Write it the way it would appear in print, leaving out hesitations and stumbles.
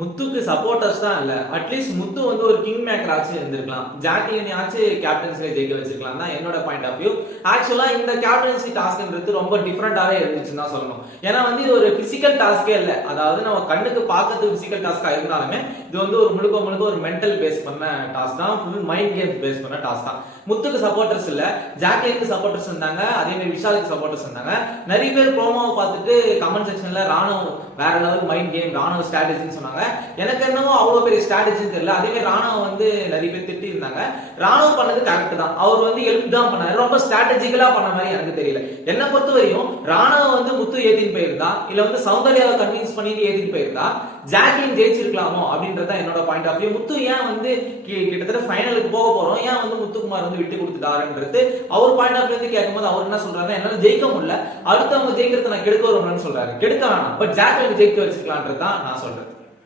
முத்துக்கு supporters தான் இல்ல. At least முத்து வந்து ஒரு கிங் மேக்கர் ஆச்சு இருந்திருக்கலாம். ஜாக்லின் ஆச்சு கேப்டன்சில ஜெயிக்க வச்சிருக்கலாம் தான் என்னோட பாயிண்ட் ஆஃப் வியூ. ஆக்சுவலா இந்த கேப்டன்சி டாஸ்க்ன்றது ரொம்ப டிஃபரெண்டாவே இருந்துச்சுன்னு தான் சொல்லணும். ஏன்னா வந்து இது ஒரு பிசிக்கல் டாஸ்கே இல்ல. அதாவது நம்ம கண்ணுக்கு பார்க்கறது பிசிக்கல் டாஸ்கா இருந்தாலுமே இது வந்து ஒரு முழுக்க ஒரு மென்டல் பேஸ் பண்ண டாஸ்க் தான். ஃபுல் மைண்ட் கேம்ஸ் பேஸ் பண்ண டாஸ்க் தான். முத்துக்கு சப்போர்ட்டர்ஸ் இல்ல, ஜாக்லினுக்கு சப்போர்ட்டர்ஸ் இருந்தாங்க, அதே மாதிரி விஷாலுக்கு சப்போர்ட்டர்ஸ் இருந்தாங்க. நிறைய பேர் ப்ரோமோவை பார்த்துட்டு கமெண்ட் செக்ஷன்ல ராணுவ வேற லெவல் மைண்ட் கேம், ராணுவ ஸ்ட்ராட்டஜின்னு சொன்னாங்க. எனக்கு என்னமோ அவ்வளவு பெரிய ஸ்ட்ராட்டஜின்னு தெரியல. அதே மாதிரி ராணுவ வந்து நிறைய பேர் திட்டி இருந்தாங்க. ராணுவ பண்ணது கரெக்ட் தான். அவர் வந்து ஹெல்ப் தான் பண்ணாரு. ரொம்ப ஸ்ட்ராட்டஜிக்கலா பண்ண மாதிரி எனக்கு தெரியல. என்ன பொறுத்த வரையும் ராணுவ வந்து முத்து ஏத்தின்னு போயிருந்தா, இல்ல வந்து சௌந்தர்யாவை கன்வின்ஸ் பண்ணிட்டு ஏத்தின்னு போயிருந்தா ஜாக்லின் ஜெயிச்சிருக்கலாமோ அப்படின்றத என்னோட பாயிண்ட் ஆஃப் வியூ. முத்து ஏன் வந்து கிட்டத்தட்ட ஃபைனலுக்கு போக போறோம், ஏன் வந்து முத்துக்குமார் வந்து விட்டு கொடுத்துட்டாருன்றது அவர் பாயிண்ட் ஆஃப் வியூ கேட்கும்போது அவர் என்ன சொல்றாரு, என்னால ஜெயிக்க முடியல, அடுத்தவங்க ஜெயிக்கிறத நான் கெடுக்க வரும்னு சொல்றாரு. கெடுக்க வேணாம், பட் ஜாக்லின் ஜெயிக்க வச்சுக்கலான்றது தான் நான் சொல்றேன்.